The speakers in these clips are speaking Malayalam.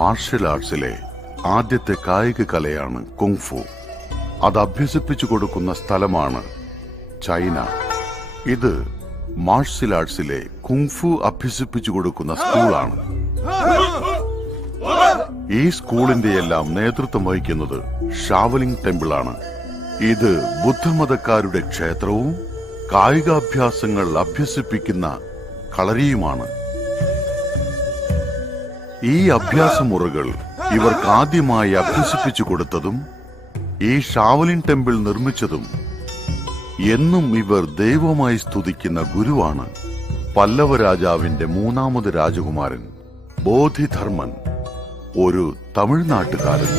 മാർഷൽ ആർട്സിലെ ആദ്യത്തെ കായിക കലയാണ് കുങ്ഫു. അത് അഭ്യസിപ്പിച്ചു കൊടുക്കുന്ന സ്ഥലമാണ് ചൈന. ഇത് മാർഷൽ ആർട്സിലെ കുങ്ഫു അഭ്യസിപ്പിച്ചു കൊടുക്കുന്ന സ്കൂളാണ്. ഈ സ്കൂളിന്റെ എല്ലാം നേതൃത്വം വഹിക്കുന്നത് ഷാവലിംഗ് ടെമ്പിൾ ആണ്. ഇത് ബുദ്ധമതക്കാരുടെ ക്ഷേത്രവും കായികാഭ്യാസങ്ങൾ അഭ്യസിപ്പിക്കുന്ന കളരിയുമാണ്. ഈ അഭ്യാസമുറകൾ ഇവർക്ക് ആദ്യമായി അഭ്യസിപ്പിച്ചു കൊടുത്തതും ഈ ഷാവലിൻ ടെമ്പിൾ നിർമ്മിച്ചതും എന്നും ഇവർ ദൈവമായി സ്തുതിക്കുന്ന ഗുരുവാണ് പല്ലവ രാജാവിന്റെ മൂന്നാമത് രാജകുമാരൻ ബോധിധർമ്മൻ, ഒരു തമിഴ്നാട്ടുകാരൻ.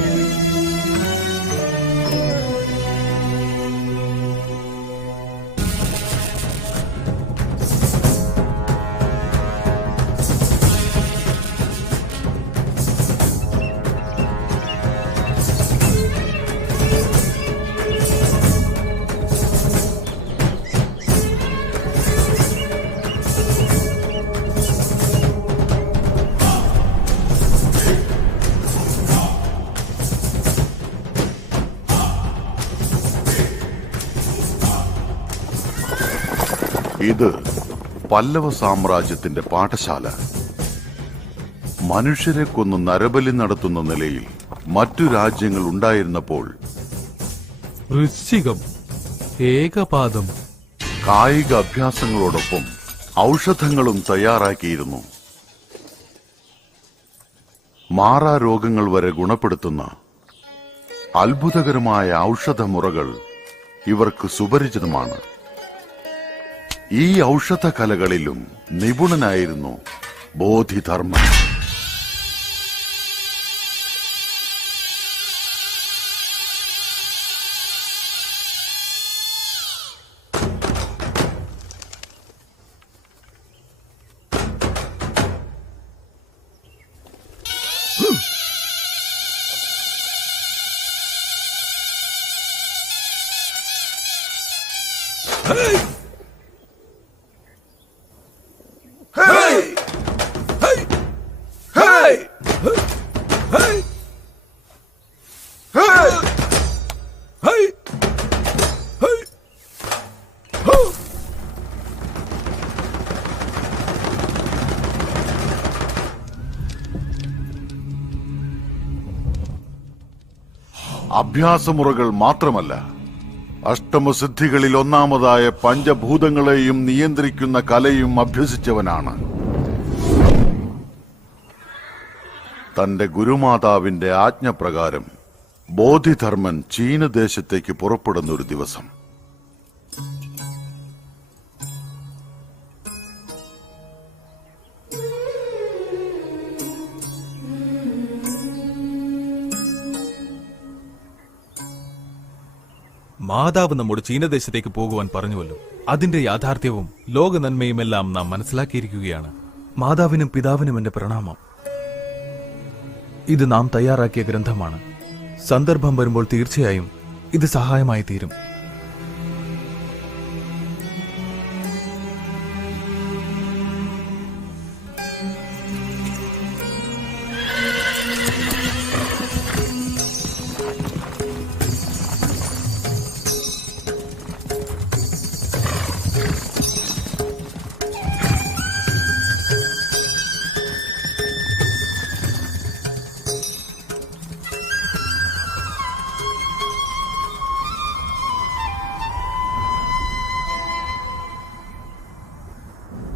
ഇത് പല്ലവ സാമ്രാജ്യത്തിന്റെ പാഠശാല. മനുഷ്യരെ കൊന്നു നരബലി നടത്തുന്ന നിലയിൽ മറ്റു രാജ്യങ്ങൾ ഉണ്ടായിരുന്നപ്പോൾ വൃശ്ചികം, ഏകപാദം, കായിക അഭ്യാസങ്ങളോടൊപ്പം ഔഷധങ്ങളും തയ്യാറാക്കിയിരുന്നു. മാറാരോഗങ്ങൾ വരെ ഗുണപ്പെടുത്തുന്ന അത്ഭുതകരമായ ഔഷധമുറകൾ ഇവർക്ക് സുപരിചിതമാണ്. ഈ ഔഷധ കലകളിലും നിപുണനായിരുന്നു ബോധിധർമ്മൻ. അഭ്യാസമുറകൾ മാത്രമല്ല, അഷ്ടമസിദ്ധികളിൽ ഒന്നാമതായ പഞ്ചഭൂതങ്ങളെയും നിയന്ത്രിക്കുന്ന കലയും അഭ്യസിച്ചവനാണ്. തന്റെ ഗുരുമാതാവിന്റെ ആജ്ഞപ്രകാരം ബോധിധർമ്മൻ ചീനദേശത്തേക്ക് പുറപ്പെടുന്ന ഒരു ദിവസം മാതാവ് നമ്മോട് ചീനദേശത്തേക്ക് പോകുവാൻ പറഞ്ഞുവല്ലോ. അതിന്റെ യാഥാർത്ഥ്യവും ലോക നന്മയുമെല്ലാം നാം മനസ്സിലാക്കിയിരിക്കുകയാണ്. മാതാവിനും പിതാവിനും എന്റെ പ്രണാമം. ഇത് നാം തയ്യാറാക്കിയ ഗ്രന്ഥമാണ്. സന്ദർഭം വരുമ്പോൾ തീർച്ചയായും ഇത് സഹായമായി തീരും.